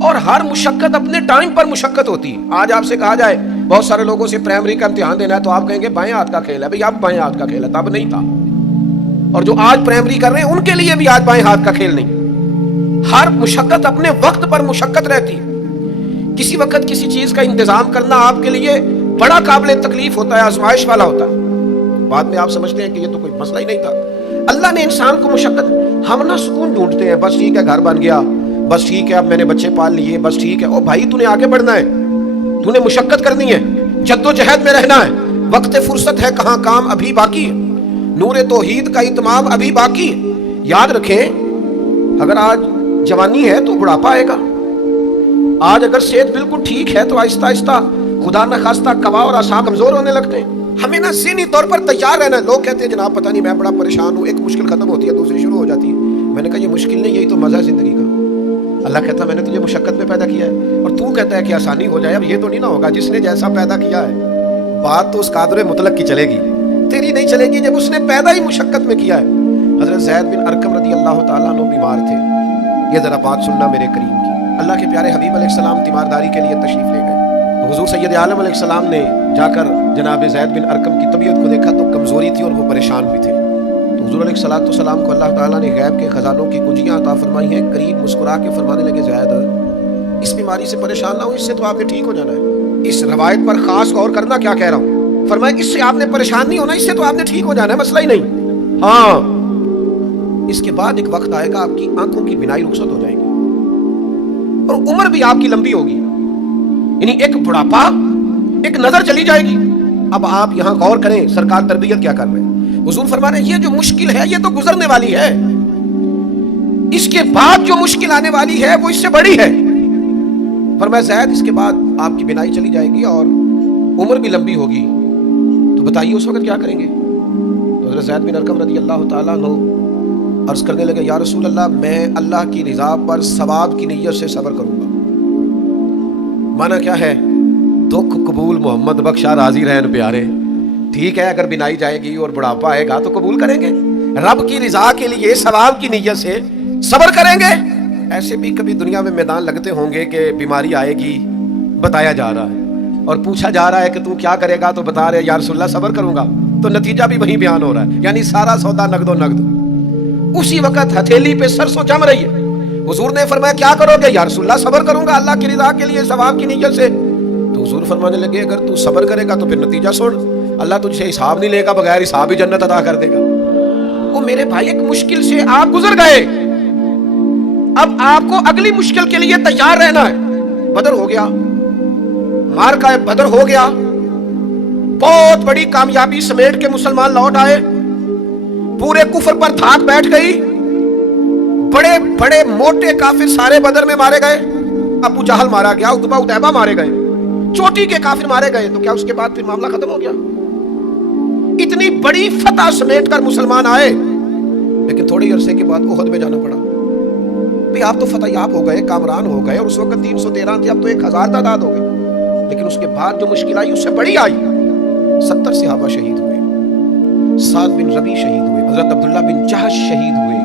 اور ہر مشقت اپنے ٹائم پر مشقت ہوتی ہے. آج آپ سے کہا جائے بہت سارے لوگوں سے پرائمری کا امتحان دینا ہے تو آپ کہیں گے بائیں ہاتھ کا کھیل ہے. بھئی اب بائیں ہاتھ کا کھیل ہے، تب نہیں تھا. اور جو آج پرائمری کر رہے ہیں ان کے لیے بھی آج بائیں ہاتھ کا کھیل نہیں. ہر مشقت اپنے وقت پر مشقت رہتی. کسی وقت کسی چیز کا انتظام کرنا آپ کے لیے بڑا قابل تکلیف ہوتا ہے، آزمائش والا ہوتا ہے. بعد میں آپ سمجھتے ہیں کہ یہ تو کوئی مسئلہ ہی نہیں تھا. اللہ نے انسان کو مشقت. ہم نہ سکون ڈھونڈتے ہیں، بس ٹھیک ہے گھر بن گیا، بس ٹھیک ہے اب میں نے بچے پال لیے، بس ٹھیک ہے. او بھائی تو نے آگے بڑھنا ہے، تو نے مشقت کرنی ہے، جد و جہد میں رہنا ہے. وقت فرصت ہے کہاں، کام ابھی باقی ہے، نور توحید کا اتمام ابھی باقی ہے. یاد رکھیں اگر آج جوانی ہے تو بڑھاپا آئے گا. آج اگر صحت بالکل ٹھیک ہے تو آہستہ آہستہ خدا نہ خواستہ قوا اور اعصاب کمزور ہونے لگتے ہیں. ہمیں نا ذہنی طور پر تیار رہنا ہے. لوگ کہتے ہیں جناب پتہ نہیں میں بڑا پریشان ہوں، ایک مشکل ختم ہوتی ہے دوسری شروع ہو جاتی ہے. میں نے کہا یہ مشکل نہیں، یہی تو مزہ ہے زندگی کا. اللہ کہتا ہے میں نے تجھے مشقت میں پیدا کیا ہے اور تو کہتا ہے کہ آسانی ہو جائے. اب یہ تو نہیں نہ ہوگا جس نے جیسا پیدا کیا ہے. بات تو اس قادر مطلق کی چلے گی، تیری نہیں چلے گی جب اس نے پیدا ہی مشقت میں کیا ہے. حضرت زید بن ارقم رضی اللہ تعالیٰ عنہ بیمار تھے. یہ ذرا بات سننا میرے کریم کی. اللہ کے پیارے حبیب علیہ السلام تیمارداری کے لیے تشریف لے گئے. حضور سید عالم علیہ السلام نے جا کر جناب زید بن ارقم کی طبیعت کو دیکھا تو کمزوری تھی اور وہ پریشان بھی تھے. تو حضور علیہ السلام کو اللہ تعالیٰ نے غیب کے خزانوں کی کنجیاں عطا فرمائی ہیں. قریب مسکرا کے فرمانے لگے زید اس بیماری سے پریشان نہ ہو، اس سے تو آپ نے ٹھیک ہو جانا ہے. اس روایت پر خاص غور کرنا کیا کہہ رہا ہوں. فرمایا اس سے آپ نے پریشان نہیں ہونا، اس سے تو آپ نے ٹھیک ہو جانا ہے، مسئلہ ہی نہیں. ہاں اس کے بعد ایک وقت آئے گا آپ کی آنکھوں کی بینائی رخصت ہو جائے گی اور عمر بھی آپ کی لمبی ہوگی. یعنی ایک بڑھاپا، ایک نظر چلی جائے گی. اب آپ یہاں غور کریں سرکار تربیت کیا کر رہے ہیں. حضور فرما رہے ہیں یہ جو مشکل ہے یہ تو گزرنے والی ہے، اس کے بعد جو مشکل آنے والی ہے وہ اس سے بڑی ہے. فرمایا زید اس کے بعد آپ کی بینائی چلی جائے گی اور عمر بھی لمبی ہوگی، تو بتائیے اس وقت کیا کریں گے. حضرت زید بن ارقم رضی اللہ تعالیٰ عنہ عرض کرنے لگے یا رسول اللہ میں اللہ کی رضا پر ثواب کی نیت سے صبر کروں گا. مانا کیا ہے، دکھ قبول محمد بخشا راضی رہن پیارے. ٹھیک ہے اگر بینائی جائے گی اور بڑھاپا آئے گا تو قبول کریں گے، رب کی رضا کے لیے ثواب کی نیت سے صبر کریں گے. ایسے بھی کبھی دنیا میں میدان لگتے ہوں گے کہ بیماری آئے گی، بتایا جا رہا ہے اور پوچھا جا رہا ہے کہ تو کیا کرے گا، تو بتا رہے یا رسول اللہ صبر کروں گا، تو نتیجہ بھی وہی بیان ہو رہا ہے. یعنی سارا سودا نقد و نقد. اسی وقت ہتھیلی پہ سرسوں جم رہی ہے. حضور نے فرمایا کیا کرو گے، یا رسول اللہ صبر کروں گا اللہ کی رضا کے لیے ثواب کی نیت سے. تو حضور فرمانے لگے اگر تو صبر کرے گا تو پھر نتیجہ سن، اللہ تجھ سے حساب نہیں لے گا، بغیر حساب ہی جنت عطا کر دے گا. وہ میرے بھائی ایک مشکل سے آپ گزر گئے، اب آپ کو اگلی مشکل کے لیے تیار رہنا ہے. بدر ہو گیا، مارکہ بدر ہو گیا، بہت بڑی کامیابی سمیٹ کے مسلمان لوٹ آئے. پورے کفر پر دھاک بیٹھ گئی، بڑے بڑے موٹے کافر سارے بدر میں مارے گئے. ابو جہل مارا گیا، عتبہ اتیبہ مارے گئے، چوٹی کے کافر مارے گئے. تو کیا اس کے بعد پھر معاملہ ختم ہو گیا؟ اتنی بڑی فتح سمیٹ کر مسلمان آئے، لیکن تھوڑی عرصے کے بعد احد میں جانا پڑا. بھی آپ تو فتح یاب ہو گئے، کامران ہو گئے، اور اس وقت 313 تھے، اب تو 1000 تعداد ہو گئے. لیکن اس کے بعد جو مشکل آئی اس سے بڑی آئی. 70 صحابہ شہید ہوئے، سعد بن ربیع شہید ہوئے، حضرت عبداللہ بن جہش شہید ہوئے،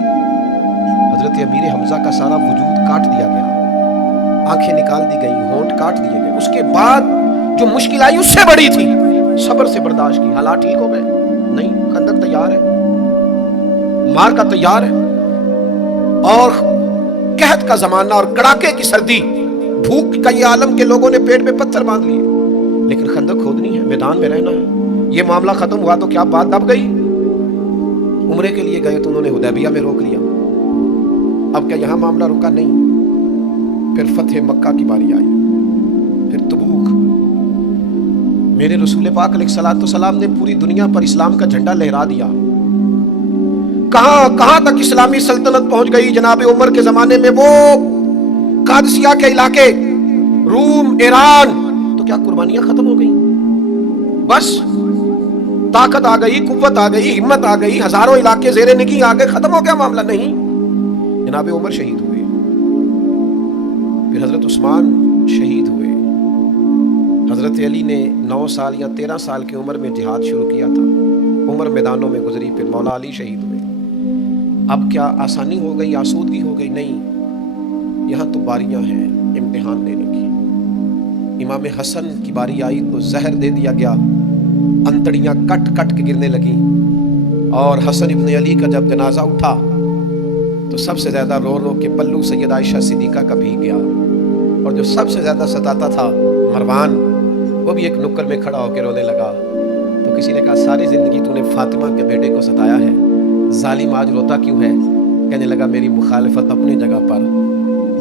حضرت امیر حمزہ کا سارا وجود کاٹ دیا گیا، آنکھیں نکال دی گئیں، ہونٹ کاٹ دیے گئے. اس کے بعد جو مشکل آئی اس سے بڑی تھی، صبر سے برداشت کی. حالات ٹھیک ہو گئے نہیں، خندق تیار ہے، مار کا تیار ہے، اور قحط کا زمانہ اور کڑاکے کی سردی، بھوک کا یہ عالم کے لوگوں نے پیٹ پہ پتھر باندھ لیے، لیکن خندق کھودنی ہے، میدان میں رہنا ہے. یہ معاملہ ختم ہوا تو کیا بات دب گئی؟ عمرے کے لیے گئے تو انہوں نے حدیبیہ میں روک لیا. اب کیا یہاں معاملہ رکا؟ نہیں. پھر فتح مکہ کی باری آئی، پھر تبوک. میرے رسول پاک علیہ الصلوۃ والسلام نے پوری دنیا پر اسلام کا جھنڈا لہرا دیا. کہاں تک اسلامی سلطنت پہنچ گئی. جناب عمر کے زمانے میں وہ قادسیہ کے علاقے، روم، ایران، تو کیا قربانیاں ختم ہو گئی؟ بس طاقت آ گئی، قوت آ گئی، ہمت آ گئی، ہزاروں علاقے زیر نگی آ گئے، ختم ہو گیا معاملہ؟ نہیں. جناب عمر شہید ہوئے، پھر حضرت عثمان شہید ہوئے، حضرت علی نے 9 سال یا 13 سال کی عمر میں جہاد شروع کیا تھا، عمر میدانوں میں گزری، پھر مولا علی شہید ہوئے. اب کیا آسانی ہو گئی، آسودگی ہو گئی؟ نہیں. یہاں تو باریاں ہیں امتحان دینے کی. امام حسن کی باری آئی تو زہر دے دیا گیا، انتڑیاں کٹ کٹ کے گرنے لگیں. اور حسن ابن علی کا جب جنازہ اٹھا تو سب سے زیادہ رو رو کے پلو سید عائشہ صدیقہ کا بھیگ گیا. اور جو سب سے زیادہ ستاتا تھا مروان، وہ بھی ایک نکڑ میں کھڑا ہو کے رونے لگا. تو کسی نے کہا ساری زندگی تو نے فاطمہ کے بیٹے کو ستایا ہے، ظالم آج روتا کیوں ہے؟ کہنے لگا میری مخالفت اپنی جگہ پر،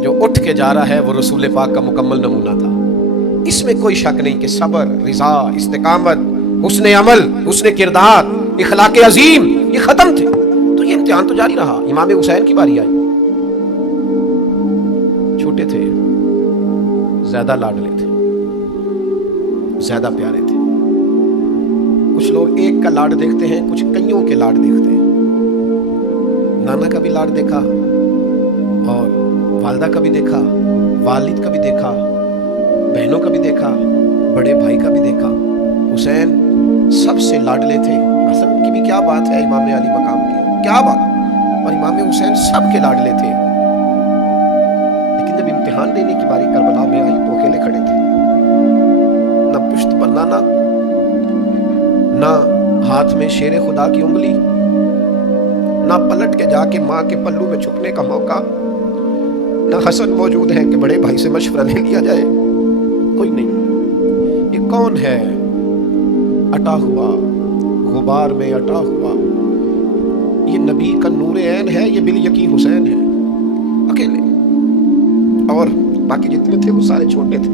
جو اٹھ کے جا رہا ہے وہ رسول پاک کا مکمل نمونہ تھا. اس میں کوئی شک نہیں کہ صبر، رضا، استقامت، حسن عمل، حسن کردار، اخلاق عظیم یہ ختم تھے. تو یہ امتحان تو جاری رہا. امام حسین کی باری آئی، چھوٹے تھے، زیادہ لاڈلے تھے، زیادہ پیارے تھے. کچھ لوگ ایک کا لاڈ دیکھتے ہیں، کچھ کئیوں کے لاڈ دیکھتے ہیں. نانا کا بھی لاڈ دیکھا اور والدہ کا بھی دیکھا، والد کا بھی دیکھا، بہنوں کا بھی دیکھا، بڑے بھائی کا بھی دیکھا. حسین سب سے لاڈلے تھے. حسن کی بھی کیا بات ہے، امام علی مقام کی کیا بات، اور امام حسین سب کے لاڈلے تھے. لیکن جب امتحان دینے کی باری کربلا میں آئی تو اکیلے کھڑے تھے. نہ پشت پر نانا، نہ ہاتھ میں شیر خدا کی انگلی، نہ پلٹ کے جا کے ماں کے پلو میں چھپنے کا موقع، نہ حسن موجود ہے کہ بڑے بھائی سے مشورہ لے لیا جائے. کوئی نہیں. یہ کون ہے اٹا ہوا، غبار میں اٹا ہوا؟ یہ نبی کا نور عین ہے، یہ بالیقین حسین ہے اکیلے. اور باقی جتنے تھے وہ سارے چھوٹے تھے.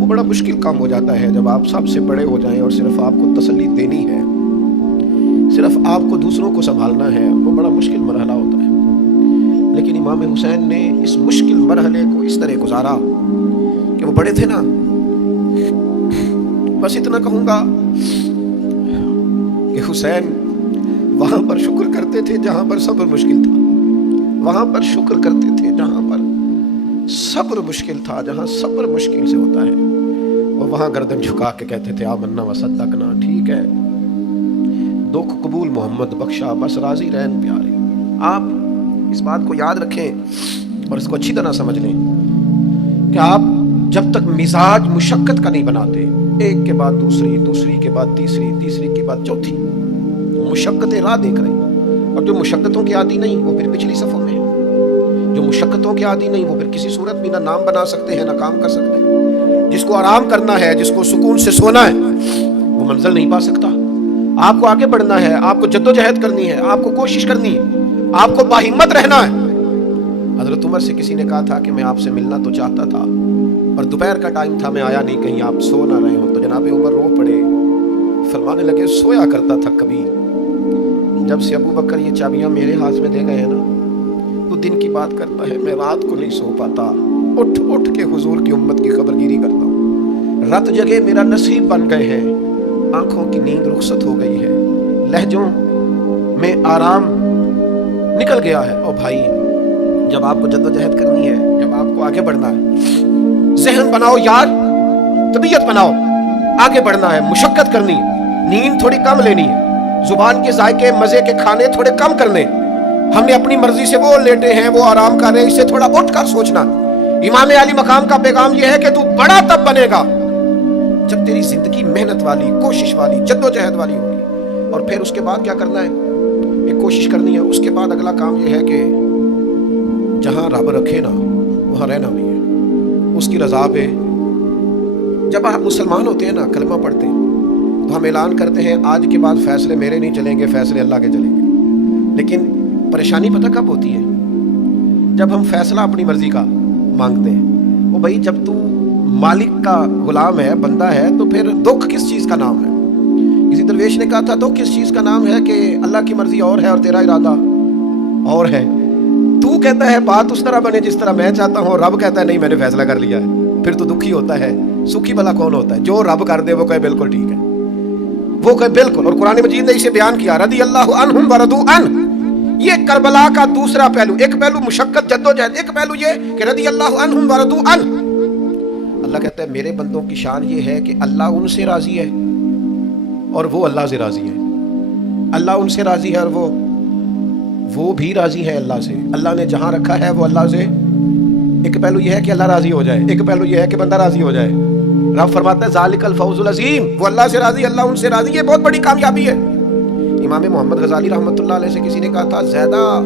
وہ بڑا مشکل کام ہو جاتا ہے جب آپ سب سے بڑے ہو جائیں اور صرف آپ کو تسلی دینی ہے، صرف آپ کو دوسروں کو سنبھالنا ہے. وہ بڑا مشکل مرحلہ ہوتا ہے. لیکن امام حسین نے اس مشکل مرحلے کو اس طرح گزارا کہ وہ بڑے تھے نا. بس اتنا کہوں گا کہ حسین وہاں پر شکر کرتے تھے جہاں پر صبر مشکل تھا. وہاں پر شکر کرتے تھے جہاں پر صبر مشکل تھا. جہاں صبر مشکل سے ہوتا ہے وہ وہاں گردن جھکا کے کہتے تھے آمنا وصدقنا، ٹھیک ہے، دکھ قبول محمد بخشا، بس راضی رہن پیارے. آپ اس بات کو یاد رکھیں اور اس کو اچھی طرح سمجھ لیں کہ آپ جب تک مزاج مشقت کا نہیں بناتے، ایک کے بعد دوسری، دوسری کے بعد تیسری، تیسری کے بعد چوتھی مشقتیں راہ دیکھ رہے ہیں. اور جو مشقتوں کے عادی نہیں وہ پھر پچھلی صفوں میں ہیں. جو مشقتوں کے عادی نہیں وہ پھر کسی صورت بھی نہ نام بنا سکتے ہیں نہ کام کر سکتے ہیں. جس کو آرام کرنا ہے، جس کو سکون سے سونا ہے، وہ منزل نہیں پا سکتا. آپ کو آگے بڑھنا ہے، آپ کو جدوجہد کرنی ہے، آپ کو کوشش کرنی ہے، آپ کو باہمت رہنا ہے. حضرت عمر سے کسی نے کہا تھا کہ میں آپ سے ملنا تو چاہتا تھا اور دوپہر کا ٹائم تھا، میں آیا نہیں، کہیں آپ سو نہ رہے ہوں. تو جناب عمر رو پڑے، فرمانے لگے سویا کرتا تھا کبھی، جب سے ابو بکر یہ چابیاں میرے ہاتھ میں دے گئے ہیں نا، تو دن کی بات کرتا ہے، میں رات کو نہیں سو پاتا، اٹھ اٹھ کے حضور کی امت کی خبرگیری کرتا ہوں. رات جگہ میرا نصیب بن گئے ہیں، آنکھوں کی نیند رخصت ہو گئی ہے، لہجوں میں آرام نکل گیا ہے. اور بھائی جب آپ کو جدوجہد کرنی ہے، جب آپ کو آگے بڑھنا ہے، ذہن بناؤ یار، طبیعت بناؤ، آگے بڑھنا ہے، مشقت کرنی ہے، نیند تھوڑی کم لینی ہے، زبان کے ذائقے مزے کے کھانے تھوڑے کم کرنے. ہم نے اپنی مرضی سے وہ لیٹے ہیں، وہ آرام کر رہے ہیں، اسے تھوڑا اٹھ کر سوچنا. امام علی مقام کا پیغام یہ ہے کہ تو بڑا تب بنے گا جب تیری زندگی محنت والی، کوشش والی، جدوجہد والی ہوگی. اور پھر اس کے بعد کیا کرنا ہے؟ ایک کوشش کرنی ہے. اس کے بعد اگلا کام یہ ہے کہ جہاں رب رکھے نا وہاں رہنا بھی ہے، اس کی رضا پہ. جب آپ مسلمان ہوتے ہیں نا، کلمہ پڑھتے ہیں، تو ہم اعلان کرتے ہیں آج کے بعد فیصلے میرے نہیں چلیں گے، فیصلے اللہ کے چلیں گے. لیکن پریشانی پتہ کب ہوتی ہے؟ جب ہم فیصلہ اپنی مرضی کا مانگتے ہیں. وہ بھائی جب تو مالک کا غلام ہے، بندہ ہے، تو پھر دکھ کس چیز کا نام ہے؟ کسی درویش نے کہا تھا دکھ کس چیز کا نام ہے کہ اللہ کی مرضی اور ہے اور تیرا ارادہ اور ہے. تو کہتا ہے بات اس طرح بنے جس طرح میں چاہتا ہوں، رب کہتا ہے نہیں میں نے فیصلہ کر لیا ہے. پھر تو دکھی ہوتا ہے. سکھی بلا کون ہوتا ہے؟ جو رب کر دے وہ کہے بالکل ٹھیک ہے، وہ کہے بالکل. اور قرآن مجید نے اسے بیان کیا، رضی اللہ عنہم ورضوا عنہ. یہ کربلا کا دوسرا پہلو. ایک پہلو مشقت جدوجہد، ایک پہلو یہ کہ رضی اللہ عنہم ورضوا عنہ. اللہ کہتا ہے میرے بندوں کی شان یہ ہے کہ اللہ ان سے راضی ہے اور وہ اللہ سے راضی ہے. اللہ ان سے راضی ہے اور وہ وہ بھی راضی ہیں اللہ سے. اللہ نے جہاں رکھا ہے وہ اللہ سے. ایک پہلو یہ ہے کہ اللہ راضی ہو جائے, ایک پہلو یہ ہے کہ بندہ راضی ہو جائے. رب فرماتا ہے ذالک الفوز العظیم, وہ اللہ سے راضی, اللہ ان سے راضی, یہ بہت بڑی کامیابی ہے. امام محمد غزالی رحمۃ اللہ علیہ سے کسی نے کہا تھا زیادہ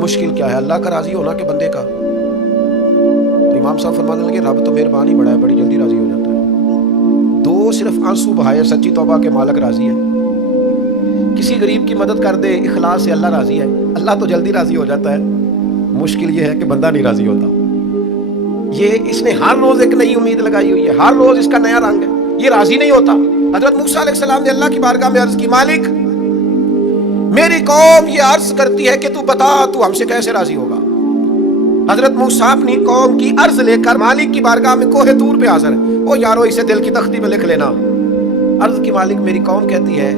مشکل کیا ہے, اللہ کا راضی ہونا کہ بندے کا؟ تو امام صاحب فرمانے لگے رب تو مہربان ہی بڑا ہے, بڑی جلدی راضی ہو جاتا ہے. دو صرف آنسو بہائے سچی توبہ کے مالک راضی ہے. کسی غریب کی مدد کر دے اخلاص سے, اللہ راضی ہے, اللہ تو جلدی راضی ہو جاتا ہے. مشکل یہ ہے کہ بندہ نہیں راضی ہوتا. یہ اس نے ہر روز ایک نئی امید لگائی ہوئی ہے, ہر روز اس کا نیا رنگ ہے, یہ راضی نہیں ہوتا. حضرت موسیٰ علیہ السلام نے اللہ کی بارگاہ میں عرض کی مالک میری قوم یہ عرض کرتی ہے کہ تو بتا تو ہم سے کیسے راضی ہوگا. حضرت موسیٰ اپنی قوم کی عرض لے کر مالک کی بارگاہ میں کوہ طور پہ حاضر ہے. او یارو اسے دل کی تختی میں لکھ لینا. عرض کی مالک میری قوم کہتی ہے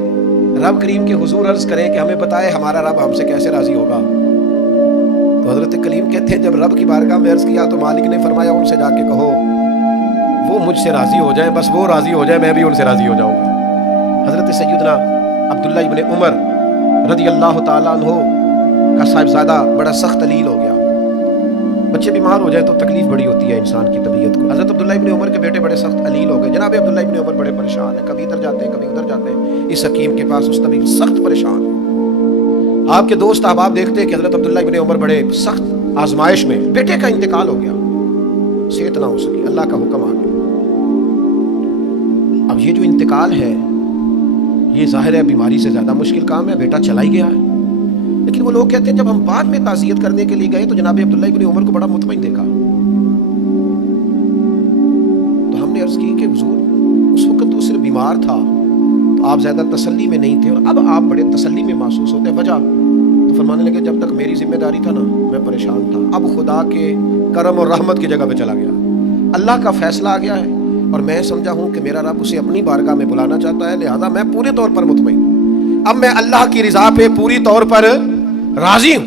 رب کریم کے حضور عرض کریں کہ ہمیں بتائے ہمارا رب ہم سے کیسے راضی ہوگا. تو حضرت کلیم کہتے ہیں جب رب کی بارگاہ میں عرض کیا تو مالک نے فرمایا ان سے جا کے کہو وہ مجھ سے راضی ہو جائیں, بس وہ راضی ہو جائے میں بھی ان سے راضی ہو جاؤں گا. حضرت سیدنا عبداللہ ابن عمر رضی اللہ تعالیٰ عنہ کا صاحبزادہ بڑا سخت علیل ہو گیا. بچے بیمار ہو جائے تو تکلیف بڑی ہوتی ہے انسان کی طبیعت کو. حضرت عبداللہ ابن عمر کے بیٹے بڑے سخت علیل ہو گئے. جناب عبداللہ ابن عمر بڑے پریشان ہیں, کبھی ادھر جاتے ہیں کبھی ادھر جاتے ہیں. اس حکیم کے پاس اس طبیب سخت پریشان. آپ کے دوست احباب دیکھتے ہیں کہ حضرت عبداللہ ابن عمر بڑے سخت آزمائش میں, بیٹے کا انتقال ہو گیا, صحت نہ ہو سکی, اللہ کا حکم آ گیا. اب یہ جو انتقال ہے یہ ظاہر ہے بیماری سے زیادہ مشکل کام ہے, بیٹا چلا ہی گیا ہے. لیکن وہ لوگ کہتے ہیں جب ہم بعد میں تعزیت کرنے کے لیے گئے تو جناب عبداللہ ابن عمر کو بڑا مطمئن دیکھا. تو ہم نے عرض کی کہ حضور اس وقت تو صرف بیمار تھا تو آپ زیادہ تسلی میں نہیں تھے اور اب آپ بڑے تسلی میں محسوس ہوتے ہیں, وجہ؟ تو فرمانے لگے جب تک میری ذمہ داری تھا نا میں پریشان تھا, اب خدا کے کرم اور رحمت کی جگہ پہ چلا گیا, اللہ کا فیصلہ آ گیا ہے اور میں سمجھا ہوں کہ میرا رب اسے اپنی بارگاہ میں بلانا چاہتا ہے, لہذا میں پورے طور پر مطمئن. اب میں اللہ کی رضا پہ پوری طور پر راضی ہوں.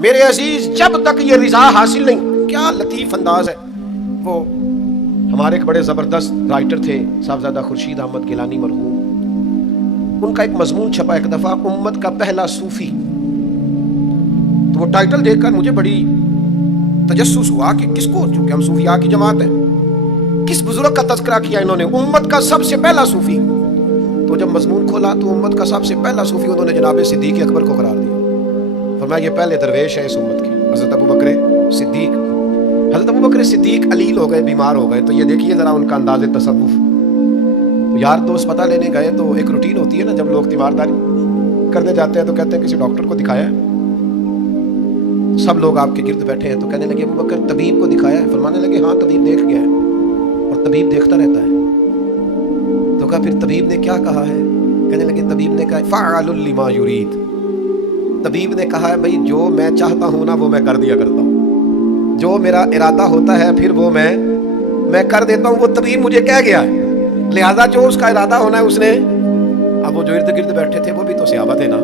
میرے عزیز جب تک یہ رضا حاصل نہیں, کیا لطیف انداز ہے. وہ ہمارے ایک بڑے زبردست رائٹر تھے صاحبزادہ خورشید احمد گیلانی مرحوم, ان کا ایک مضمون چھپا ایک دفعہ امت کا پہلا صوفی. تو وہ ٹائٹل دیکھ کر مجھے بڑی تجسس ہوا کہ کس کو, چونکہ ہم صوفیاء کی جماعت ہیں, کس بزرگ کا تذکرہ کیا انہوں نے, امت کا سب سے پہلا صوفی. تو جب مضمون کھولا تو امت کا سب سے پہلا صوفی انہوں نے جناب صدیق اکبر کو قرار دیا. فرمایا یہ پہلے درویش ہیں اس امت کے, حضرت ابو بکر صدیق. حضرت ابو بکر صدیق علیل ہو گئے, بیمار ہو گئے. تو یہ دیکھیے ذرا ان کا انداز تصوف. یار دوست پتہ لینے گئے تو ایک روٹین ہوتی ہے نا, جب لوگ تیمارداری کرنے جاتے ہیں تو کہتے ہیں کسی ڈاکٹر کو دکھایا ہے. سب لوگ آپ کے گرد بیٹھے ہیں تو کہنے لگے ابو بکر طبیب کو دکھایا ہے؟ فرمانے لگے ہاں طبیب دیکھ گیا ہے, اور طبیب دیکھتا رہتا ہے. تو کہا پھر طبیب نے کیا کہا ہے؟ کہنے لگے طبیب نے کہا فعال لما یرید. طبیب نے کہا ہے بھئی جو میں چاہتا ہوں نا وہ میں کر دیا کرتا ہوں, جو میرا ارادہ ہوتا ہے پھر وہ میں کر دیتا ہوں. وہ طبیب مجھے کہہ گیا ہے, لہذا جو اس کا ارادہ ہونا ہے اس نے. اب وہ جو ارد گرد بیٹھے تھے وہ بھی تو صحابہ تھے نا,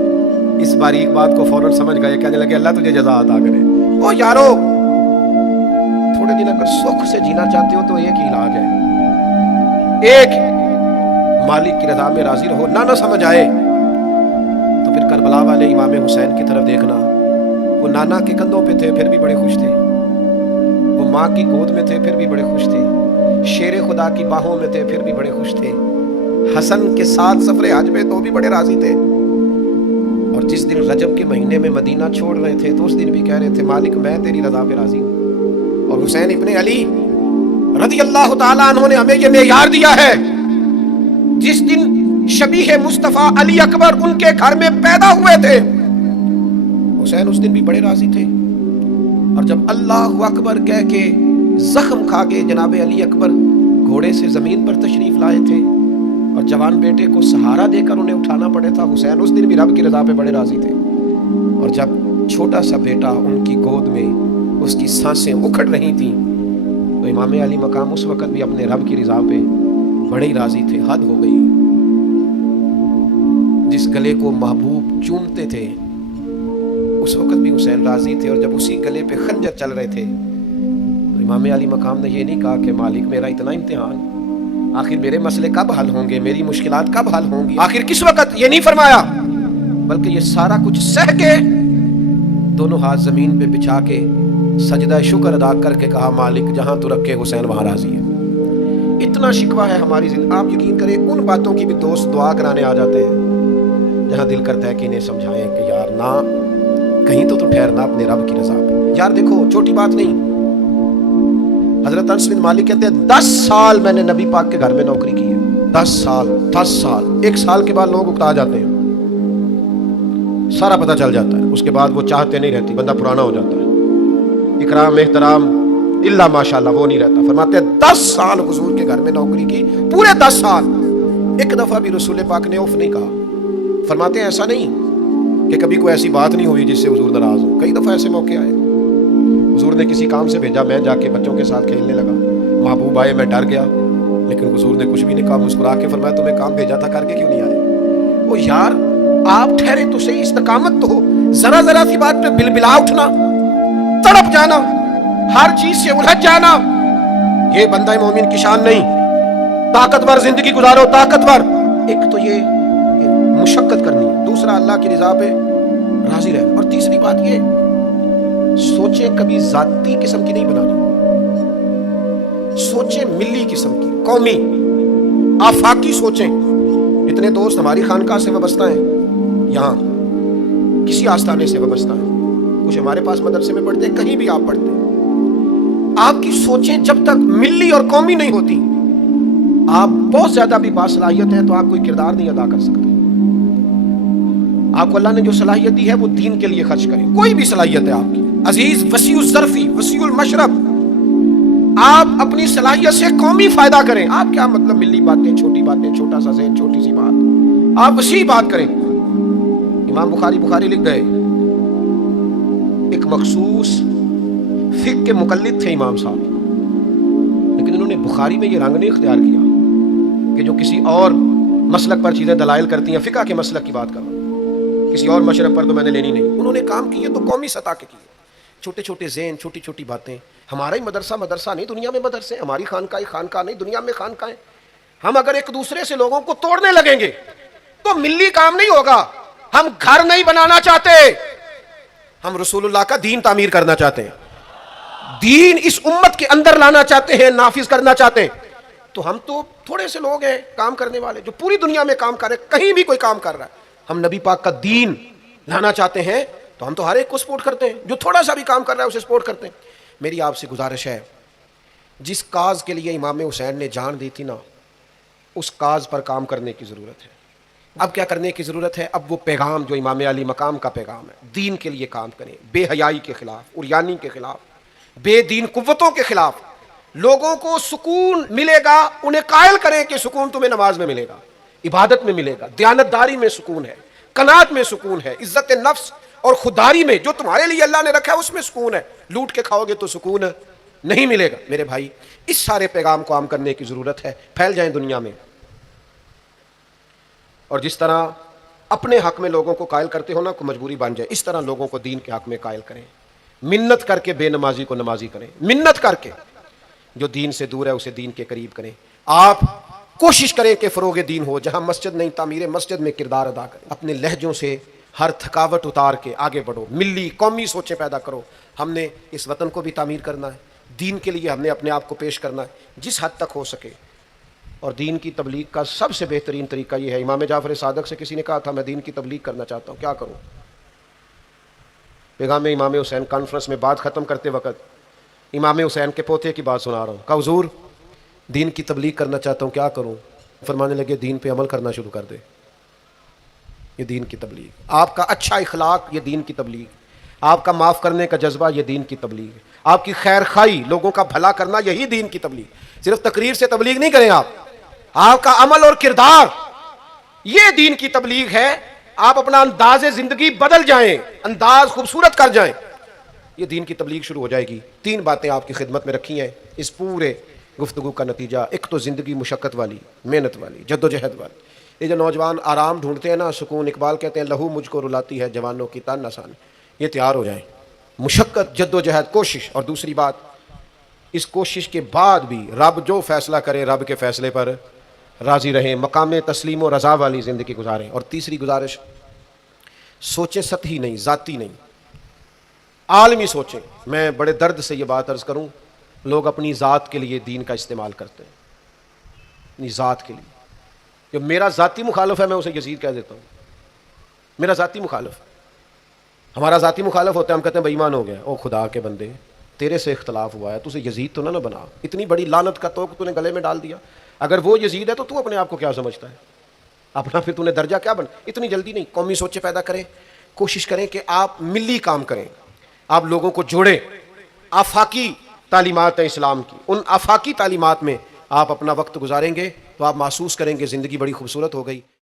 اس باریک بات کو فوراً سمجھ گئے, کہنے لگے اللہ تجھے جزا عطا کرے. او یارو تھوڑے دن اگر سکھ سے جینا چاہتے ہو تو ایک ہی علاج ہے, ایک مالک کی رضا میں راضی رہو. نہ سمجھ آئے تو پھر کربلا والے امام حسین کی طرف دیکھنا. وہ نانا کے کندھوں پہ تھے پھر بھی بڑے خوش تھے, وہ ماں کی گود میں تھے پھر بھی بڑے خوش تھے, شیر خدا کی باہوں میں تھے پھر بھی بڑے خوش تھے, حسن کے ساتھ سفر حج میں تو بھی بڑے راضی تھے. اور جس دن رجب کے مہینے میں مدینہ چھوڑ رہے تھے تو اس دن بھی کہہ رہے تھے مالک میں تیری رضا پہ راضی ہوں. اور حسین ابن علی رضی اللہ تعالیٰ عنہ نے ہمیں یہ معیار دیا ہے, جس دن شبیہ مصطفیٰ علی اکبر ان کے گھر میں پیدا ہوئے تھے حسین اس دن بھی بڑے راضی تھے. اور جب اللہ اکبر کہہ کے زخم کھا کے جناب علی اکبر گھوڑے سے زمین پر تشریف لائے تھے اور جوان بیٹے کو سہارا دے کر انہیں اٹھانا پڑے تھا, حسین اس دن بھی رب کی رضا پہ بڑے راضی تھے. اور جب چھوٹا سا بیٹا ان کی گود میں اس کی سانسیں اکھڑ رہی تھیں تو امام علی مقام اس وقت بھی اپنے رب کی رضا پہ بڑے ہی راضی تھے. حد ہو گئی, جس گلے کو محبوب چومتے تھے اس وقت بھی حسین راضی تھے. اور جب اسی گلے پہ خنجر چل رہے تھے تو امام علی مقام نے یہ نہیں کہا کہ مالک میرا اتنا امتحان, آخر میرے مسئلے کب حل ہوں گے, میری مشکلات کب حل ہوں گی, آخر کس وقت, یہ نہیں فرمایا, بلکہ یہ سارا کچھ سہ کے دونوں ہاتھ زمین پہ بچھا کے سجدہ شکر ادا کر کے کہا مالک جہاں تو رکھے حسین وہاں راضی ہے. اتنا شکوہ ہے ہماری زندگی. آپ یقین کریں ان باتوں کی بھی دوست دعا کرانے آ جاتے ہیں جہاں دل کرتا ہے کہ انہیں سمجھائیں کہ یار نہ کہیں تو ٹھہرنا اپنے رب کی رضا پہ. یار دیکھو چھوٹی بات نہیں. حضرت انس بن مالک کہتے ہیں 10 سال میں نے نبی پاک کے گھر میں نوکری کی ہے. 10 سال. 1 سال کے بعد لوگ اکتا جاتے ہیں, سارا پتہ چل جاتا ہے. اس کے بعد وہ چاہتے نہیں رہتی, بندہ پرانا ہو جاتا ہے. اکرام احترام اللہ ماشاءاللہ وہ نہیں رہتا. فرماتے ہیں 10 سال حضور کے گھر میں نوکری کی, پورے 10 سال. ایک دفعہ بھی رسول پاک نے اف نہیں کہا. فرماتے ہیں ایسا نہیں کہ کبھی کوئی ایسی بات نہیں ہوئی جس سے حضور ناراض ہو. کئی دفعہ ایسے موقع آئے, حضور نے کسی کام سے بھیجا, میں جا کے بچوں کے ساتھ کھیلنے لگا, محبوب آئے, میں ڈر گیا, لیکن حضور نے کچھ بھی نہیں کہا. مسکرا کے فرمایا تمہیں کام بھیجا تھا, کر کے کیوں نہیں آئے؟ وہ یار آپ ٹھہرے تو صحیح, استقامت تو ہو. ذرا سی بات پہ بلبلا اٹھنا, تڑپ جانا, ہر چیز سے الجھ جانا, یہ بندہ مومن کی شان نہیں. طاقتور زندگی گزارو, طاقتور. ایک تو یہ مشقت کرنی ہے, دوسرا اللہ کی رضا پہ راضی رہنا, اور تیسری بات یہ سوچیں کبھی ذاتی قسم کی نہیں بنانی, سوچیں ملی قسم کی, قومی آفاقی سوچیں. اتنے دوست ہماری خانقاہ سے وابستہ ہیں, یہاں کسی آستانے سے وابستہ ہیں, کچھ ہمارے پاس مدرسے میں پڑھتے ہیں, کہیں بھی آپ پڑھتے ہیں. آپ کی سوچیں جب تک ملی اور قومی نہیں ہوتی, آپ بہت زیادہ بھی باصلاحیت ہیں تو آپ کوئی کردار نہیں ادا کر سکتے. آپ کو اللہ نے جو صلاحیت دی ہے وہ دین کے لیے خرچ کریں. کوئی بھی صلاحیت ہے آپ کی عزیز, وسیع الظرفی وسیع المشرب, آپ اپنی صلاحیت سے قومی فائدہ کریں. آپ کیا مطلب ملی باتیں, چھوٹی باتیں, چھوٹا سا ذہن, چھوٹی سی بات, آپ وسیع بات کریں. امام بخاری لکھ گئے, ایک مخصوص فقہ کے مقلد تھے امام صاحب, لیکن انہوں نے بخاری میں یہ رنگ نہیں اختیار کیا کہ جو کسی اور مسلک پر چیزیں دلائل کرتی ہیں, فقہ کے مسلک کی بات کر رہا ہوں, کسی اور مشرب پر تو میں نے لینی نہیں. انہوں نے کام کیے تو قومی سطح کے کیے, چھوٹے چھوٹے ذہن, چھوٹی چھوٹی باتیں. ہمارا ہی مدرسہ نہیں, دنیا میں مدرسے, ہماری خانقاہ نہیں, دنیا میں خانقاہیں. ہم اگر ایک دوسرے سے لوگوں کو توڑنے لگیں گے تو ملی کام نہیں ہوگا. ہم گھر نہیں بنانا چاہتے, ہم رسول اللہ کا دین تعمیر کرنا چاہتے ہیں, دین اس امت کے اندر لانا چاہتے ہیں, نافذ کرنا چاہتے ہیں. تو ہم تو تھوڑے سے لوگ ہیں کام کرنے والے جو پوری دنیا میں کام کر رہے ہیں, کہیں بھی کوئی کام کر رہا ہے. ہم نبی پاک کا دین لانا چاہتے ہیں تو ہم تو ہر ایک کو سپورٹ کرتے ہیں, جو تھوڑا سا بھی کام کر رہا ہے اسے سپورٹ کرتے ہیں. میری آپ سے گزارش ہے, جس کاز کے لیے امام حسین نے جان دی تھی نا, اس کاز پر کام کرنے کی ضرورت ہے. اب کیا کرنے کی ضرورت ہے؟ اب وہ پیغام جو امام علی مقام کا پیغام ہے, دین کے لیے کام کریں, بے حیائی کے خلاف, عریانی کے خلاف, بے دین قوتوں کے خلاف. لوگوں کو سکون ملے گا, انہیں قائل کریں کہ سکون تمہیں نماز میں ملے گا, عبادت میں ملے گا, دیانتداری میں سکون ہے, قناعت میں سکون ہے, عزت نفس اور خودداری میں جو تمہارے لیے اللہ نے رکھا ہے اس میں سکون ہے. لوٹ کے کھاؤ گے تو سکون نہیں ملے گا. میرے بھائی, اس سارے پیغام کو عام کرنے کی ضرورت ہے. پھیل جائیں دنیا میں, اور جس طرح اپنے حق میں لوگوں کو قائل کرتے ہو نا, کو مجبوری بن جائے, اس طرح لوگوں کو دین کے حق میں قائل کریں. منت کر کے بے نمازی کو نمازی کریں, منت کر کے. جو دین سے دور ہے اسے دین کے قریب کریں. آپ کوشش کریں کہ فروغ دین ہو. جہاں مسجد نہیں, تعمیر مسجد میں کردار ادا کریں. اپنے لہجوں سے ہر تھکاوٹ اتار کے آگے بڑھو, ملی قومی سوچیں پیدا کرو. ہم نے اس وطن کو بھی تعمیر کرنا ہے, دین کے لیے ہم نے اپنے آپ کو پیش کرنا ہے جس حد تک ہو سکے. اور دین کی تبلیغ کا سب سے بہترین طریقہ یہ ہے. امام جعفر صادق سے کسی نے کہا تھا میں دین کی تبلیغ کرنا چاہتا ہوں, کیا کروں؟ پیغام امام حسین کانفرنس میں بات ختم کرتے وقت امام حسین کے پوتے کی بات سنا رہا ہوں. کہا حضور دین کی تبلیغ کرنا چاہتا ہوں, کیا کروں؟ فرمانے لگے دین پہ عمل کرنا شروع کر دے. یہ دین کی تبلیغ. آپ کا اچھا اخلاق یہ دین کی تبلیغ, آپ کا معاف کرنے کا جذبہ یہ دین کی تبلیغ, آپ کی خیر خواہی, لوگوں کا بھلا کرنا یہی دین کی تبلیغ. صرف تقریر سے تبلیغ نہیں کریں آپ کا عمل اور کردار یہ دین کی تبلیغ ہے. آپ اپنا انداز زندگی بدل جائیں, انداز خوبصورت کر جائیں, یہ دین کی تبلیغ شروع ہو جائے گی. 3 باتیں آپ کی خدمت میں رکھی ہیں اس پورے گفتگو کا نتیجہ. ایک تو زندگی مشقت والی, محنت والی, جد و جہد والی. یہ جو نوجوان آرام ڈھونڈتے ہیں نا, سکون, اقبال کہتے ہیں لہو مجھ کو رلاتی ہے جوانوں کی تن آسان. یہ تیار ہو جائیں, مشقت, جد و جہد, کوشش. اور دوسری بات, اس کوشش کے بعد بھی رب جو فیصلہ کرے رب کے فیصلے پر راضی رہیں, مقام تسلیم و رضا والی زندگی گزاریں. اور تیسری گزارش, سوچیں سطحی نہیں, ذاتی نہیں. عالمی سوچیں. میں بڑے درد سے یہ بات عرض کروں, لوگ اپنی ذات کے لیے دین کا استعمال کرتے ہیں, اپنی ذات کے لیے. جو میرا ذاتی مخالف ہے میں اسے یزید کہہ دیتا ہوں, میرا ذاتی مخالف. ہمارا ذاتی مخالف ہوتا ہے, ہم کہتے ہیں بے ایمان ہو گیا. او خدا کے بندے, تیرے سے اختلاف ہوا ہے, تو اسے یزید تو نہ بنا. اتنی بڑی لعنت کا توق تو نے گلے میں ڈال دیا. اگر وہ یزید ہے تو تو اپنے آپ کو کیا سمجھتا ہے, اپنا پھر تو نے درجہ کیا بنا. اتنی جلدی نہیں, قومی سوچیں پیدا کریں, کوشش کریں کہ آپ ملی کام کریں, آپ لوگوں کو جوڑیں. آفاقی تعلیمات ہیں اسلام کی, ان آفاقی تعلیمات میں آپ اپنا وقت گزاریں گے تو آپ محسوس کریں گے زندگی بڑی خوبصورت ہو گئی.